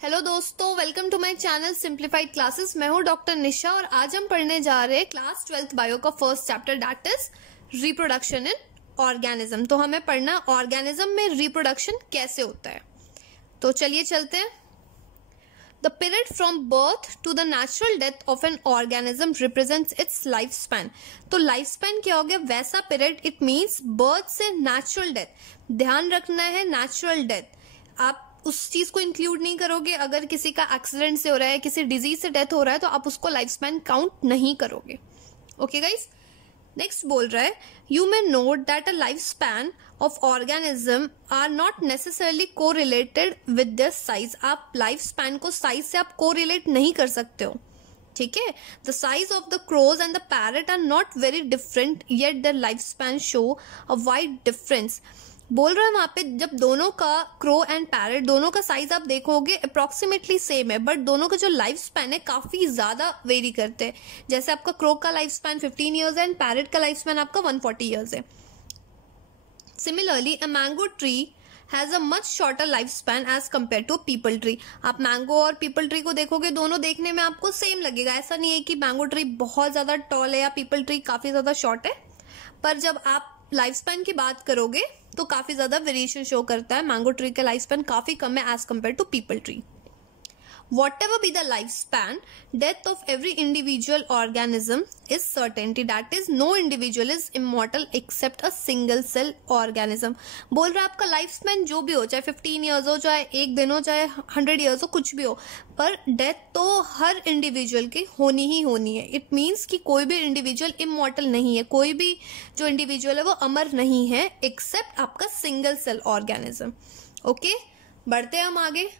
Hello दोस्तों, welcome to my channel simplified classes. मैं हूं डॉक्टर निशा और आज हम पढ़ने जा रहे हैं क्लास 12th बायो का first chapter that is reproduction in organism. तो हमें पढ़ना ऑर्गेनिज्म में रिप्रोडक्शन कैसे होता है। तो चलिए चलते हैं। The period from birth to the natural death of an organism represents its life span. तो लाइफ स्पैन क्या हो गया? वैसा पीरियड, इट मीन्स बर्थ से नेचुरल डेथ। ध्यान रखना है नेचुरल डेथ, आप उस चीज को इंक्लूड नहीं करोगे। अगर किसी का एक्सीडेंट से हो रहा है, किसी डिजीज से डेथ हो रहा है, तो आप उसको लाइफ स्पैन काउंट नहीं करोगे। ओके गाइस, नेक्स्ट बोल रहा है you may note that a life span of organism are not necessarily correlated with their size. आप लाइफ स्पैन को साइज से आप को रिलेट नहीं कर सकते हो, ठीक है। The size of the crows and the parrot are not very different yet their life span show a wide difference. बोल रहा है वहां पे जब दोनों का, क्रो एंड पैरट, दोनों का साइज आप देखोगे अप्रोक्सीमेटली सेम है, बट दोनों का जो लाइफ स्पैन है काफी ज्यादा वेरी करते हैं। जैसे आपका क्रो का लाइफ स्पैन 15 ईयर्स है एंड पैरट का लाइफ स्पैन आपका 140 ईयर्स है। Similarly a mango tree has a much shorter life span as compare to peepal tree. आप मैंगो और पीपल ट्री को देखोगे, दोनों देखने में आपको सेम लगेगा। ऐसा नहीं है कि मैंगो ट्री बहुत ज्यादा टॉल है या पीपल ट्री काफी ज्यादा शॉर्ट है, पर जब आप लाइफ स्पैन की बात करोगे तो काफी ज्यादा वेरिएशन शो करता है। मैंगो ट्री का लाइफ स्पैन काफी कम है as compare to peepal tree. Whatever be the lifespan, death of every individual organism is certainty. That is, no individual is immortal except a single cell organism. बोल रहा है आपका लाइफ स्पैन जो भी हो, चाहे 15 ईयर्स हो, चाहे एक दिन हो, चाहे 100 ईयर्स हो, कुछ भी हो, पर डेथ तो हर इंडिविजुअल की होनी ही होनी है। इट मीन्स कि कोई भी इंडिविजुअल इमॉर्टल नहीं है, कोई भी जो इंडिविजुअल है वो अमर नहीं है, एक्सेप्ट आपका सिंगल सेल ऑर्गेनिज्म। ओके, बढ़ते हैं हम आगे।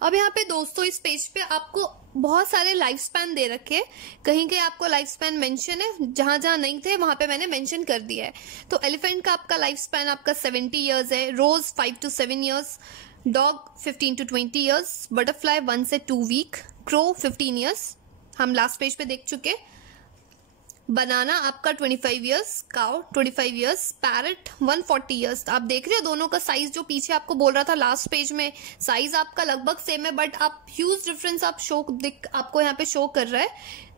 अब यहाँ पे दोस्तों इस पेज पे आपको बहुत सारे लाइफ स्पैन दे रखे, कहीं कहीं आपको लाइफ स्पैन मेंशन है, जहां जहां नहीं थे वहां पे मैंने मेंशन कर दिया है। तो एलिफेंट का आपका लाइफ स्पैन आपका 70 ईयर्स है, रोज 5 to 7 years, dog 15 to 20 years, butterfly 1 से 2 वीक, क्रो 15 ईयर्स, हम लास्ट पेज पे देख चुके। बनाना आपका 25 years, cow 25 years, parrot 140 years. आप देख रहे हो दोनों का साइज, जो पीछे आपको बोल रहा था लास्ट पेज में, साइज आपका लगभग सेम है, बट आप ह्यूज डिफरेंस आप आपको यहाँ पे शो कर रहा है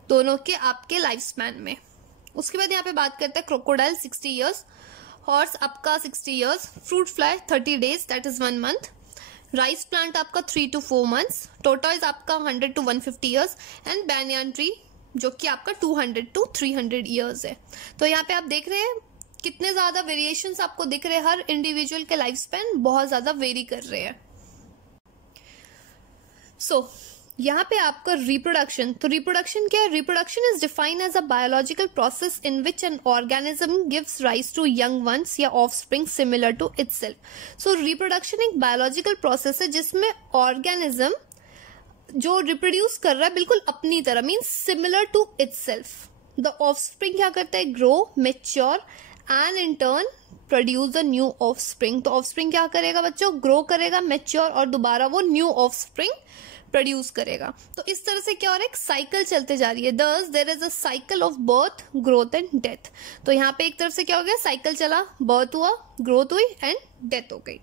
दोनों के आपके लाइफ स्पैन में। उसके बाद यहाँ पे बात करते हैं क्रोकोडाइल 60 ईयर्स, हॉर्स आपका 60 years, fruit fly 30 days that is 1 month, rice plant आपका 3 to 4 months, टोटॉइज आपका 100 to 150 ईयर्स एंड बैनियान ट्री जो कि आपका 200 to 300 ईयर्स है। तो यहाँ पे आप देख रहे हैं कितने ज्यादा वेरिएशंस आपको दिख रहे हैं, हर इंडिविजुअल के लाइफ स्पैन बहुत ज्यादा वेरी कर रहे हैं। सो यहाँ पे आपका रिप्रोडक्शन, तो रिप्रोडक्शन क्या है? Reproduction is defined as a biological process in which an organism gives rise to young ones या offspring similar to itself. So reproduction एक बायोलॉजिकल प्रोसेस है जिसमें ऑर्गेनिज्म जो रिप्रोड्यूस कर रहा है बिल्कुल अपनी तरह, means similar to itself. The offspring क्या करता है? Grow, mature and in turn produce the new offspring. तो ऑफस्प्रिंग क्या करेगा बच्चों? ग्रो करेगा, मैच्योर, और दोबारा वो न्यू ऑफस्प्रिंग प्रोड्यूस करेगा। तो इस तरह से क्या हो रहा है? एक साइकिल चलते जा रही है। Thus there is a cycle of birth, growth and death. तो यहाँ पे एक तरफ से क्या हो गया? साइकिल चला, बर्थ हुआ, ग्रोथ हुई एंड डेथ हो गई।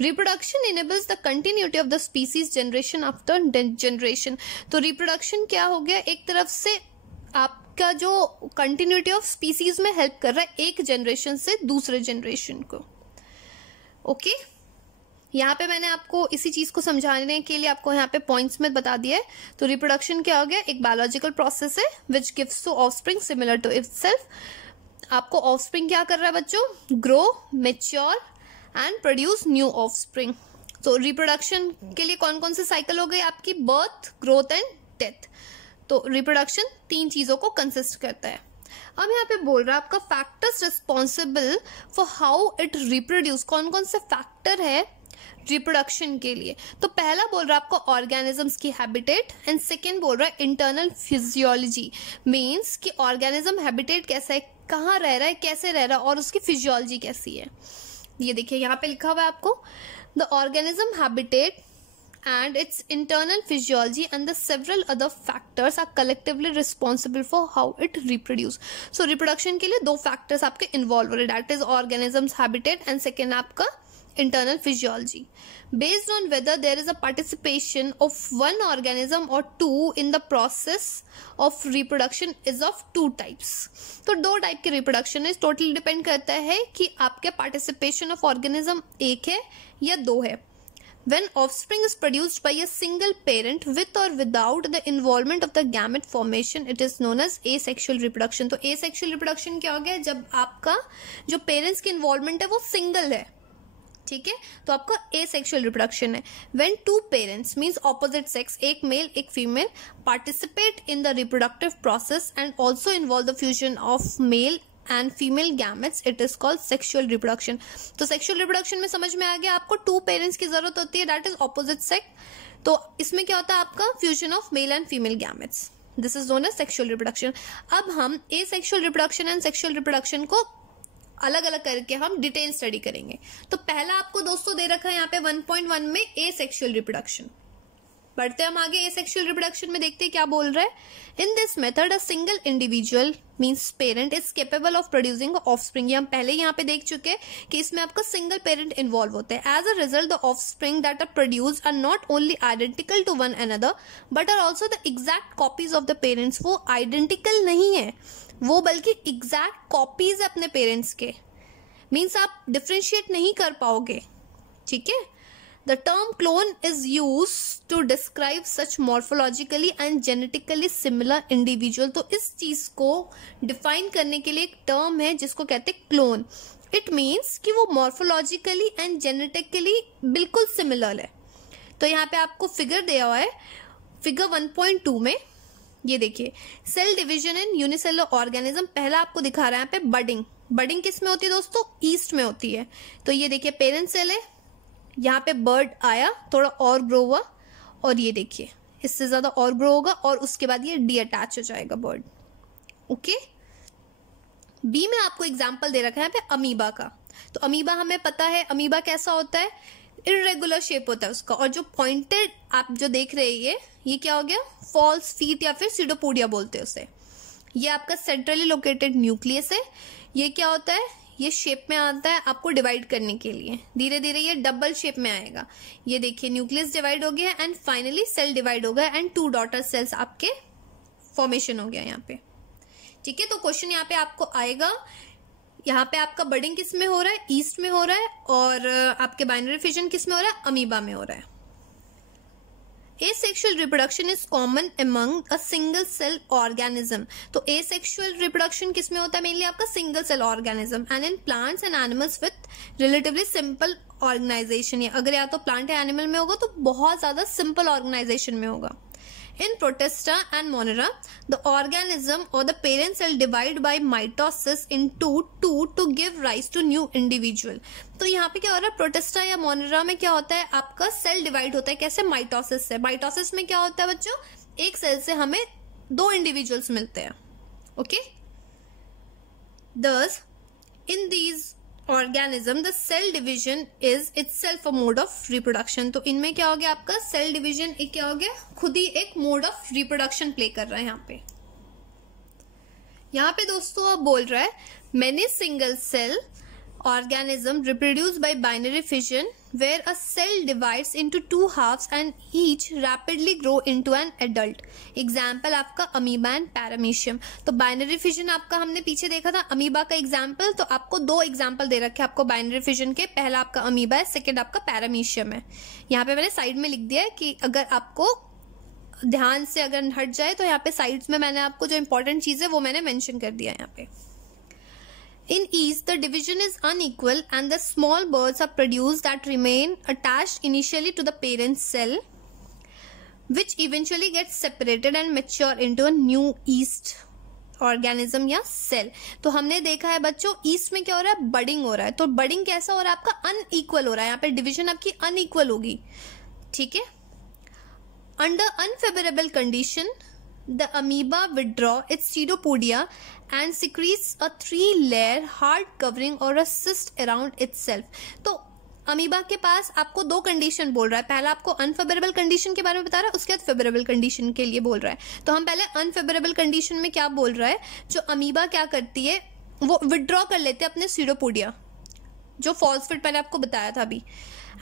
Reproduction enables the continuity of the species generation after generation. तो रिप्रोडक्शन क्या हो गया? एक तरफ से आपका जो कंटिन्यूटी ऑफ स्पीसीज में हेल्प कर रहा है, एक जनरेशन से दूसरे जनरेशन को। ओके, यहाँ पे मैंने आपको इसी चीज को समझाने के लिए आपको यहाँ पे पॉइंट्स में बता दिया है। तो रिप्रोडक्शन क्या हो गया? एक बायोलॉजिकल प्रोसेस है which gives to offspring similar to itself. आपको ऑफस्प्रिंग क्या कर रहा है बच्चों? Grow, mature and produce new offspring. तो रिप्रोडक्शन के लिए कौन कौन से साइकिल हो गई आपकी? Birth, growth and death. तो रिप्रोडक्शन 3 चीजों को कंसिस्ट करता है। अब यहाँ पे बोल रहा है आपका factors responsible for how it reproduce. कौन कौन से फैक्टर है रिप्रोडक्शन के लिए? तो पहला बोल रहा है आपको ऑर्गेनिजम्स की हैबिटेट, एंड सेकेंड बोल रहा है इंटरनल फिजियोलॉजी, मीन्स कि ऑर्गेनिज्म हैबिटेट कैसा है, कहाँ रह रहा है, कैसे रह रहा है, और उसकी फिजियोलॉजी कैसी है। ये देखिए यहाँ पे लिखा हुआ है आपको, the organism habitat and its internal physiology and the several other factors are collectively responsible for how it reproduce. So reproduction के लिए 2 factors आपके involve हो रहे हैं, that is organisms habitat and second आपका internal physiology. Based on whether there is a participation of one organism or two in the process of reproduction is of two types. तो दो type के reproduction है, totally depend करता है कि आपके participation of organism एक है या दो है. When offspring is produced by a single parent with or without the involvement of the gamete formation, it is known as asexual reproduction. तो asexual reproduction क्या हो गया? जब आपका जो पेरेंट्स की इन्वॉल्वमेंट है वो सिंगल है, ठीक है, तो आपका asexual reproduction है. When two parents means opposite sex, एक मेल एक female, participate in the reproductive process and also involve the fusion of male and female gametes, it is called sexual reproduction. तो sexual reproduction में समझ में आ गया आपको to parents की जरूरत होती है, that is opposite sex. तो इसमें क्या होता है आपका fusion of male and female gametes. This is known as sexual reproduction. अब हम asexual reproduction and sexual reproduction को अलग अलग करके हम डिटेल स्टडी करेंगे. तो पहला आपको दोस्तों दे रखा है यहाँ पे 1.1 में asexual reproduction. बढ़ते हम आगे asexual reproduction में देखते हैं क्या बोल रहा है. In this method, a single individual means parent is capable of producing offspring. ये हम पहले यहाँ पे देख चुके हैं कि इसमें आपका single parent involve होता है. As a result, the offspring that are produced are not only identical to one another, but are also the exact copies of the parents. वो identical नहीं है, वो बल्कि exact copies है अपने parents के. Means आप differentiate नहीं कर पाओगे, ठीक है. The term clone is used to describe such morphologically and genetically similar individual. तो इस चीज को डिफाइन करने के लिए एक टर्म है जिसको कहते हैं क्लोन. इट मीन्स कि वो मॉर्फोलॉजिकली एंड जेनेटिकली बिल्कुल सिमिलर है. तो यहाँ पे आपको फिगर दिया हुआ है, फिगर 1.2 में ये देखिए, cell division in unicellular organism. पहला आपको दिखा रहा है यहाँ पे बडिंग. बडिंग किस में होती है दोस्तों? ईस्ट में होती है. तो ये देखिए पेरेंट सेल है, यहाँ पे बर्ड आया, थोड़ा और ग्रो हुआ, और ये देखिए इससे ज्यादा और ग्रो होगा और उसके बाद ये डी अटैच हो जाएगा बर्ड. ओके. बी में आपको एग्जांपल दे रखा है यहाँ पे अमीबा का. तो अमीबा हमें पता है अमीबा कैसा होता है, इरेगुलर शेप होता है उसका, और जो पॉइंटेड आप जो देख रहे हैं ये क्या हो गया? फॉल्स फीट या फिर सीडोपोडिया बोलते हैं उसे. ये आपका सेंट्रली लोकेटेड न्यूक्लियस है. ये क्या होता है? ये शेप में आता है आपको डिवाइड करने के लिए. धीरे धीरे ये डबल शेप में आएगा. ये देखिए न्यूक्लियस डिवाइड हो गया एंड फाइनली सेल डिवाइड हो गया एंड टू डॉटर सेल्स आपके फॉर्मेशन हो गया यहाँ पे, ठीक है. तो क्वेश्चन यहाँ पे आपको आएगा, यहाँ पे आपका बडिंग किस में हो रहा है? ईस्ट में हो रहा है. और आपके बाइनरी फिजन किस में हो रहा है? अमीबा में हो रहा है. Asexual reproduction is common among a single cell organism. तो asexual reproduction किस में होता है? मेनली आपका single cell organism and in plants and animals with relatively simple organization. या अगर या तो plant या animal में होगा तो बहुत ज्यादा simple organization में होगा. In Protista and Monera, the organism or the parent cell divide by mitosis into two to give rise to new individual. तो यहाँ पे क्या हो रहा है? प्रोटेस्टा या मोनेरा में क्या होता है? आपका सेल डिवाइड होता है. कैसे? माइटोसिस से. माइटोसिस में क्या होता है बच्चों? एक सेल से हमें दो इंडिविजुअल्स मिलते हैं. Okay. Thus, in these organism the cell division is itself a mode of reproduction. तो इनमें क्या हो गया? आपका सेल डिवीजन एक क्या हो गया? खुद ही एक मोड ऑफ रिप्रोडक्शन प्ले कर रहा है. यहाँ पे दोस्तों अब बोल रहा है many single cell organism reproduce by binary fission where a cell divides into two halves and each rapidly grow into an adult. Example आपका अमीबा एंड पैरामीशियम. तो बाइनरी फिजन आपका हमने पीछे देखा था अमीबा का एग्जाम्पल. तो आपको दो एग्जाम्पल दे रखे आपको बाइनरी फिजन के. पहला आपका अमीबा है, सेकेंड आपका पैरामीशियम है. यहाँ पे मैंने साइड में लिख दिया है कि अगर आपको ध्यान से अगर हट जाए तो यहाँ पे साइड्स में मैंने आपको जो इंपॉर्टेंट चीज है वो मैंने मेंशन कर दिया है यहाँ पे. In yeast, the division is unequal and the small birds are produced that remain attached initially to the parent cell, which eventually gets separated and mature into a new yeast organism या cell. तो हमने देखा है बच्चों east में क्या हो रहा है? बडिंग हो रहा है. तो बडिंग कैसा हो रहा है? आपका अनइक्वल हो रहा है. यहाँ पे डिविजन आपकी अनइक्वल होगी, ठीक है. Under unfavorable condition, the amoeba withdraw its pseudopodia and secretes a 3-layer hard covering or a cyst around itself. तो अमीबा के पास आपको दो कंडीशन बोल रहा है. पहला आपको अनफेवरेबल कंडीशन के बारे में बता रहा है, उसके बाद फेवरेबल कंडीशन के लिए बोल रहा है. तो हम पहले अनफेवरेबल कंडीशन में क्या बोल रहा है? जो अमीबा क्या करती है वो विड्रॉ कर लेते हैं अपने सीडोपोडिया. जो फॉस्फेट मैंने आपको बताया था अभी,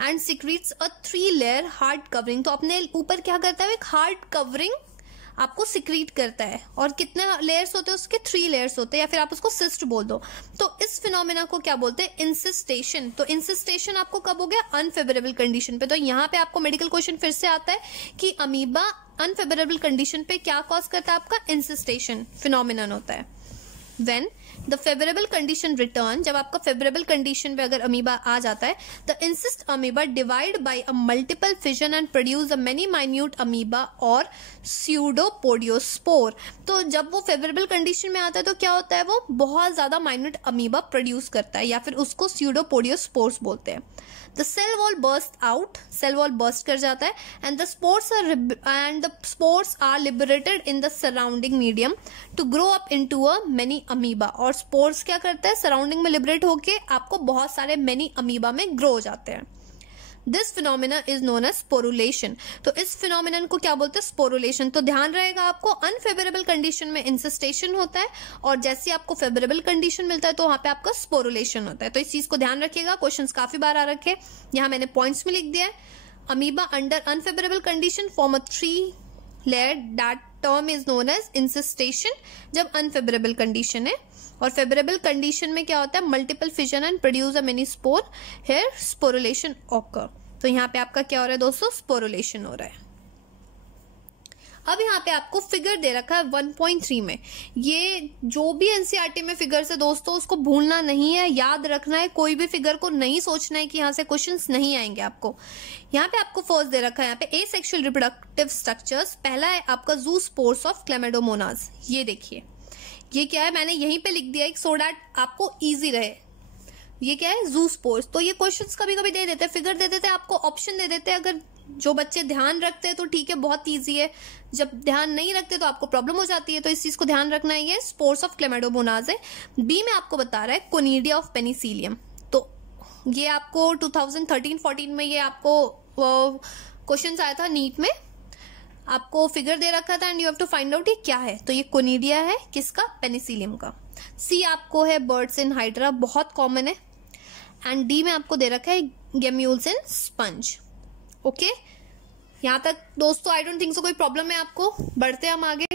and secretes a 3 layer hard covering. तो अपने ऊपर क्या करता है, एक हार्ड कवरिंग आपको सिक्रीट करता है। और कितने लेयर्स होते हैं उसके, 3 लेयर्स होते हैं, या फिर आप उसको सिस्ट बोल दो। तो इस फिनोमेना को क्या बोलते हैं, इंसिस्टेशन। तो इंसिस्टेशन आपको कब हो गया, अनफेवरेबल कंडीशन पे। तो यहाँ पे आपको मेडिकल क्वेश्चन फिर से आता है कि अमीबा अनफेवरेबल कंडीशन पे क्या कॉज करता है, आपका इंसिस्टेशन फिनोमिनन होता है। When the favorable condition return, जब आपका favorable condition पे अगर अमीबा आ जाता है, the insist amoeba divide by a multiple fission and produce a many minute amoeba or pseudopodiospore। तो जब वो favorable condition में आता है तो क्या होता है, वो बहुत ज्यादा minute amoeba produce करता है, या फिर उसको pseudopodiospores बोलते हैं। The cell wall burst out, cell wall burst कर जाता है, and the spores are liberated in the surrounding medium to grow up into a many amoeba। और spores क्या करता है, सराउंडिंग में लिबरेट होके आपको बहुत सारे many amoeba में ग्रो हो जाते हैं। This phenomena is known as sporulation. तो इस फिनोमिनन को क्या बोलते हैं, स्पोरुलेशन। तो ध्यान रहेगा आपको, अनफेवरेबल कंडीशन में इंसिस्टेशन होता है, और जैसे आपको फेवरेबल कंडीशन मिलता है तो वहां पे आपका स्पोरुलेशन होता है। तो इस चीज को ध्यान रखिएगा, क्वेश्चंस काफी बार आ रखे, यहाँ मैंने पॉइंट्स में लिख दिया है। Amoeba under unfavourable condition form a 3 layer, that term is known as encystation, जब अनफेवरेबल कंडीशन है। और फेवरेबल कंडीशन में क्या होता है, multiple fission and produce a mini spore, here sporulation occur. तो यहाँ पे आपका क्या हो रहा है दोस्तों, स्पोरुलेशन हो रहा है। अब यहाँ पे आपको फिगर दे रखा है 1.3 में। ये जो भी एनसीईआरटी में फिगर्स है दोस्तों, उसको भूलना नहीं है, याद रखना है। कोई भी फिगर को नहीं सोचना है कि यहाँ से क्वेश्चंस नहीं आएंगे आपको। यहाँ पे आपको फर्स्ट दे रखा है, यहाँ पे एसेक्सुअल रिप्रोडक्टिव स्ट्रक्चर्स। पहला है आपका जूस्पोर्स ऑफ क्लेमिडोमोनाज। ये देखिए, ये क्या है, मैंने यहीं पे लिख दिया सो दैट आपको इजी रहे। ये क्या है, जूस्पोर्स। तो ये क्वेश्चंस कभी कभी दे देते हैं, फिगर दे देते हैं, आपको ऑप्शन दे देते हैं। अगर जो बच्चे ध्यान रखते हैं तो ठीक है, बहुत इजी है। जब ध्यान नहीं रखते तो आपको प्रॉब्लम हो जाती है। तो इस चीज को ध्यान रखना है। ये स्पोर्स ऑफ क्लेमिडोमोनाज है। बी में आपको बता रहा है कोनिडिया ऑफ पेनिसिलियम। तो ये आपको 2013-14 में ये आपको क्वेश्चन आया था नीट में, आपको फिगर दे रखा था and you have to find out ये क्या है। तो ये कोनिडिया है, किसका, पेनिसिलियम का। सी आपको है बर्ड्स इन हाइड्रा, बहुत कॉमन है। एंड डी में आपको दे रखा है गेम्यूल्स इन स्पंज। ओके, यहां तक दोस्तों आई डोंट थिंक सो कोई प्रॉब्लम है आपको। बढ़ते हैं हम आगे।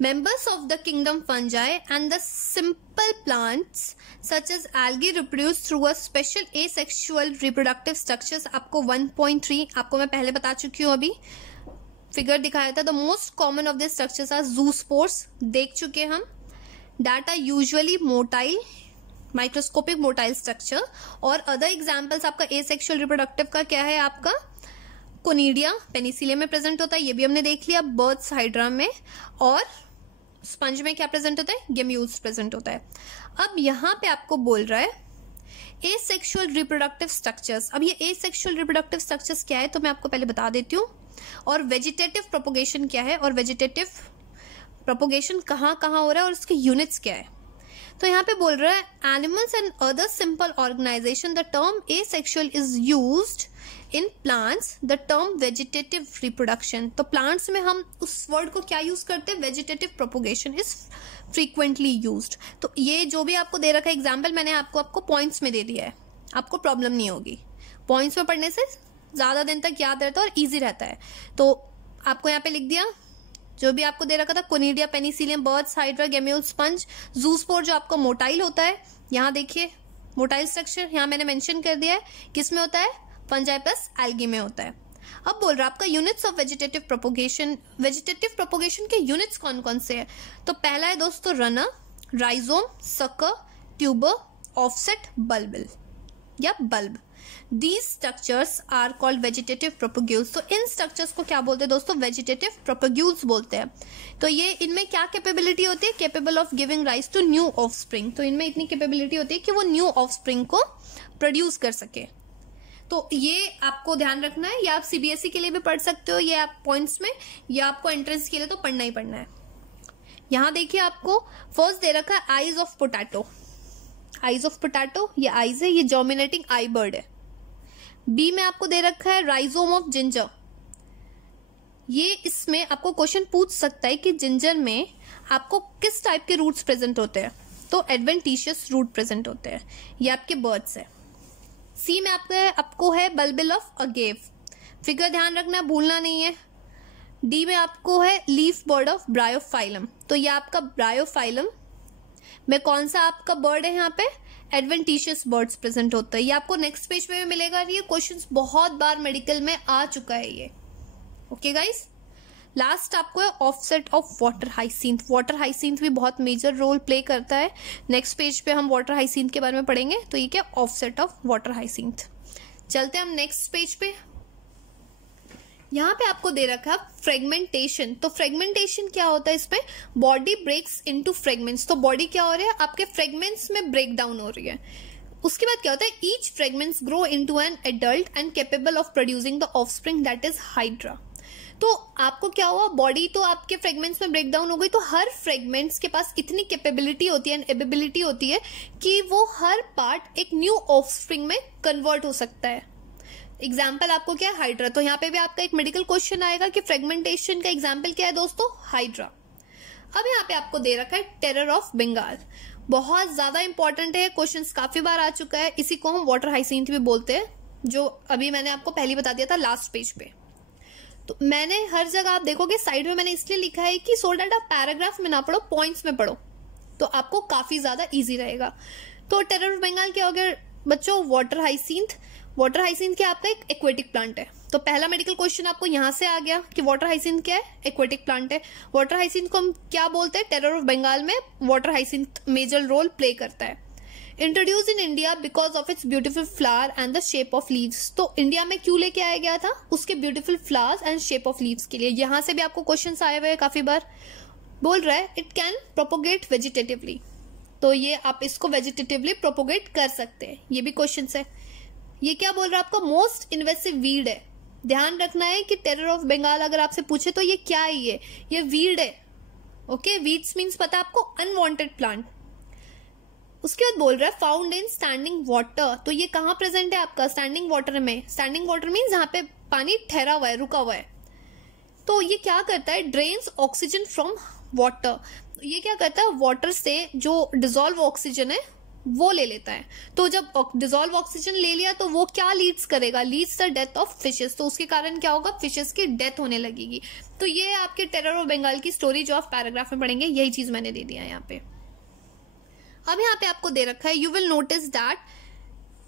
Members of the kingdom fungi and the simple plants such as algae reproduce through a special asexual reproductive structures। आपको 1.3 आपको मैं पहले बता चुकी हूँ, अभी फिगर दिखाया था। The most common of these structures are zoospores, देख चुके हम। That are usually motile, microscopic motile structure। और other examples आपका asexual reproductive का क्या है, आपका कोनिडिया पेनिसिलियम में प्रेजेंट होता है, ये भी हमने देख लिया। बर्ड्स हाइड्रा में, और स्पंज में क्या प्रेजेंट होता है, गेम्यूल्स प्रेजेंट होता है। अब यहाँ पे आपको बोल रहा है एसेक्सुअल रिप्रोडक्टिव स्ट्रक्चर्स। अब ये एसेक्सुअल रिप्रोडक्टिव स्ट्रक्चर्स क्या है तो मैं आपको पहले बता देती हूँ। और वेजिटेटिव प्रोपोगेशन क्या है, और वेजिटेटिव प्रोपोगेशन कहाँ कहाँ हो रहा है, और उसके यूनिट्स क्या है। तो यहाँ पे बोल रहा है animals and other simple organisation, the term asexual is used in plants the term vegetative reproduction. तो प्लांट्स में हम उस वर्ड को क्या यूज करते हैं, vegetative propagation is frequently used. तो ये जो भी आपको दे रखा है एग्जाम्पल, मैंने आपको पॉइंट्स में दे दिया है, आपको प्रॉब्लम नहीं होगी। पॉइंट्स में पढ़ने से ज्यादा दिन तक याद रहता है और ईजी रहता है। तो आपको यहाँ पे लिख दिया जो भी आपको दे रखा था, conidia penicillium, buds hydra, gemmule, sponge, zoospore जो आपका मोटाइल होता है। यहाँ देखिए मोटाइल स्ट्रक्चर यहाँ मैंने मेंशन कर दिया है, किसमें होता है, फंजाई प्लस एल्गी में होता है। अब बोल रहा है आपका units of vegetative propagation. Vegetative propagation के यूनिट्स कौन कौन से हैं, तो पहला है दोस्तों runner, rhizome, sucker, tuber, offset, bulbil या bulb. These structures are called vegetative propagules। तो इन स्ट्रक्चर्स को क्या बोलते हैं दोस्तों, वेजिटेटिव प्रोपेग्यूल्स बोलते हैं। तो ये इनमें क्या कैपेबिलिटी होती है, capable of giving rise to new offspring. तो इनमें इतनी कैपेबिलिटी होती है कि वो न्यू ऑफस्प्रिंग को प्रोड्यूस कर सके। तो ये आपको ध्यान रखना है। या आप सीबीएसई के लिए भी पढ़ सकते हो, ये आप पॉइंट्स में, या आपको एंट्रेंस के लिए तो पढ़ना ही पढ़ना है। यहाँ देखिए आपको फर्स्ट दे रखा है eyes of potato. Eyes of potato, ये आईज है, ये जर्मिनेटिंग आई बर्ड है। बी में आपको दे रखा है राइजोम ऑफ जिंजर। ये इसमें आपको क्वेश्चन पूछ सकता है कि जिंजर में आपको किस टाइप के रूट्स प्रेजेंट होते हैं। तो एडवेंटिशियस रूट प्रेजेंट होते हैं, ये आपके बर्ड्स है। सी में आपको है बल्बिल ऑफ अगेव, फिगर ध्यान रखना, भूलना नहीं है। डी में आपको है लीफ बर्ड ऑफ ब्रायोफाइलम, तो ये आपका ब्रायोफाइलम में कौन सा आपका बर्ड है, यहाँ पे एडवेंटिशियस बर्ड्स प्रेजेंट होता है। ये आपको नेक्स्ट पेज पे मिलेगा, ये क्वेश्चंस बहुत बार मेडिकल में आ चुका है ये। ओके गाइस, लास्ट आपको है offset of water hyacinth. Water hyacinth भी बहुत मेजर रोल प्ले करता है, नेक्स्ट पेज पे हम वाटर हाइसिंथ के बारे में पढ़ेंगे। तो ये क्या, ऑफसेट ऑफ वाटर हाइसिंथ। चलते हैं हम नेक्स्ट पेज पे। यहाँ पे आपको दे रखा है फ्रेगमेंटेशन। तो फ्रेगमेंटेशन क्या होता है, इसमें बॉडी ब्रेक्स इनटू फ्रेगमेंट्स। तो बॉडी क्या हो रही है, आपके फ्रेगमेंट्स में ब्रेक डाउन हो रही है। उसके बाद क्या होता है, each fragments grow into an adult and capable of producing the offspring that is hydra. तो आपको क्या हुआ, बॉडी तो आपके फ्रेगमेंट्स में ब्रेक डाउन हो गई, तो हर फ्रेगमेंट्स के पास इतनी कैपेबिलिटी होती है, एबिलिटी होती है कि वो हर पार्ट एक न्यू ऑफस्प्रिंग में कन्वर्ट हो सकता है। एग्जाम्पल आपको क्या है, हाइड्रा। तो यहाँ पे भी आपका एक मेडिकल क्वेश्चन आएगा कि फ्रेगमेंटेशन का एग्जाम्पल क्या है दोस्तों, हाइड्रा। अब यहाँ पे आपको दे रखा है टेरर ऑफ बंगाल, बहुत ज्यादा इंपॉर्टेंट है, क्वेश्चंस काफी बार आ चुका है। इसी को हम वाटर हाइसिंथ भी बोलते हैं, जो अभी मैंने आपको पहले बता दिया था लास्ट पेज पे। तो मैंने हर जगह आप देखोगे साइड में मैंने इसलिए लिखा है कि सो दैट आप पैराग्राफ में ना पढ़ो, पॉइंट्स में पढ़ो, तो आपको काफी ज्यादा इजी रहेगा। तो टेरर ऑफ बंगाल क्या हो गया बच्चों, वाटर हाइसिंथ। वाटर हाइसिंथ क्या आपका एक एक्वेटिक प्लांट है। तो पहला मेडिकल क्वेश्चन आपको यहां से आ गया कि वाटर हाइसिंथ क्या है, एक्वेटिक प्लांट है। वाटर हाइसिंथ को हम क्या बोलते हैं, टेरर ऑफ बंगाल में water hyacinth major role play करता है। Introduce in India because of its beautiful flower and the shape of leaves. तो इंडिया में क्यों लेके आया गया था, उसके beautiful flowers and shape of leaves के लिए। यहां से भी आपको क्वेश्चन आए हुए हैं काफी बार। बोल रहा है इट कैन प्रोपोगेट वेजिटेटिवली, तो ये आप इसको वेजिटेटिवली प्रोपोगेट कर सकते हैं, ये भी क्वेश्चन है। ये क्या बोल रहा है, आपका मोस्ट इन्वेसिव वीड है। ध्यान रखना है कि टेरर ऑफ बंगाल अगर आपसे पूछे तो ये क्या है, ये वीड है। ओके, वीड्स मीन्स पता है आपको, अनवांटेड प्लांट। उसके बाद बोल रहा है फाउंड इन स्टैंडिंग वाटर। तो ये कहाँ प्रेजेंट है आपका, स्टैंडिंग वाटर में। स्टैंडिंग वाटर मीन्स जहां पे पानी ठहरा हुआ है, रुका हुआ है। तो ये क्या करता है, ड्रेन्स ऑक्सीजन फ्रॉम वाटर। ये क्या करता है, वाटर से जो डिजोल्व ऑक्सीजन है वो ले लेता है। तो जब डिजोल्व ऑक्सीजन ले लिया तो वो क्या लीड्स करेगा, leads the death of fishes. तो उसके कारण क्या होगा, फिशेस की डेथ होने लगेगी। तो ये आपके टेरर ऑफ बंगाल की स्टोरी जो आप पैराग्राफ में पढ़ेंगे, यही चीज मैंने दे दिया है यहाँ पे। अब यहाँ पे आपको दे रखा है, you will notice that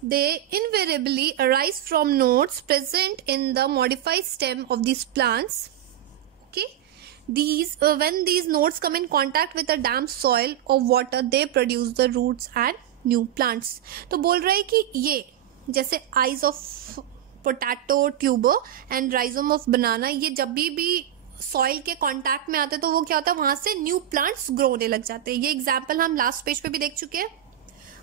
they invariably arise from nodes present in the modified stem of this plants. Okay, when these nodes come in contact with a damp soil or water, they produce the roots and new plants। तो बोल रहा है कि ये जैसे eyes of potato tuber and rhizome of banana, ये जब भी सॉइल के कांटेक्ट में आते तो वो क्या होता है, वहां से न्यू प्लांट्स ग्रो होने लग जाते हैं। ये एग्जाम्पल हम लास्ट पेज पे भी देख चुके हैं।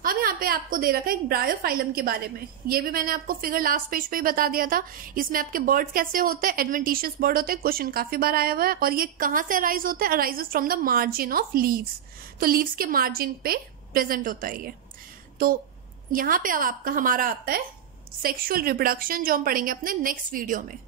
अब यहाँ पे आपको दे रखा है एक ब्रायोफाइलम के बारे में। ये भी मैंने आपको फिगर लास्ट पेज पे ही बता दिया था। इसमें आपके बर्ड्स कैसे होते हैं, एडवेंटिशियस बर्ड होते हैं। क्वेश्चन काफी बार आया हुआ है। और ये कहाँ से अराइज होते हैं, arises from the margin of leaves. तो लीव्स के मार्जिन पे प्रेजेंट होता है ये। तो यहाँ पे अब आपका हमारा आता है सेक्सुअल रिप्रोडक्शन, जो हम पढ़ेंगे अपने नेक्स्ट वीडियो में।